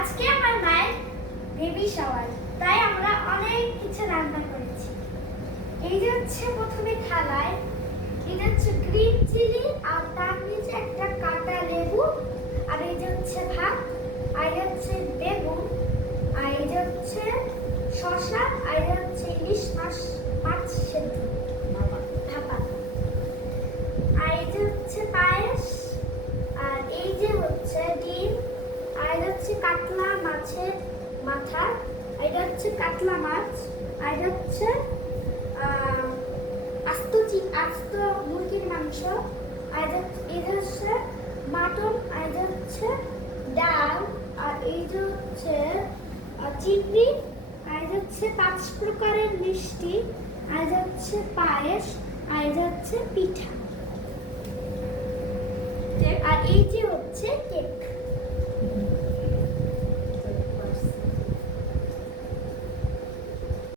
আজকে আমার মায়ের বেবি শাওয়ার, তাই আমরা অনেক কিছু রান্না করেছি। এই যে হচ্ছে প্রথমে থালায় এটা হচ্ছে গ্রিন চিলি, আর তার নিচে একটা কাটা লেবু, আর এই যে হচ্ছে ভাত, আর এই হচ্ছে বেগুন, আর এই যে হচ্ছে শসা, আর এই হচ্ছে ইলিশ মাছ সেদ্ধ ভাপা, আর এই যে হচ্ছে পায়েস, আর এই যে হচ্ছে ডিম, আর এটা হচ্ছে কাতলা মাছের মাথা, এটা হচ্ছে কাতলা মাছ, আর এটা হচ্ছে আস্ত মুরগির মাংস, আর এটা হচ্ছে মাটন, আর এটা হচ্ছে ডাল, আর এই যে হচ্ছে চিংড়ি, আর এটা হচ্ছে 5 প্রকারের মিষ্টি, আর এটা হচ্ছে পায়েস, আর এটা হচ্ছে পিঠা, আর এই যে হচ্ছে কেক।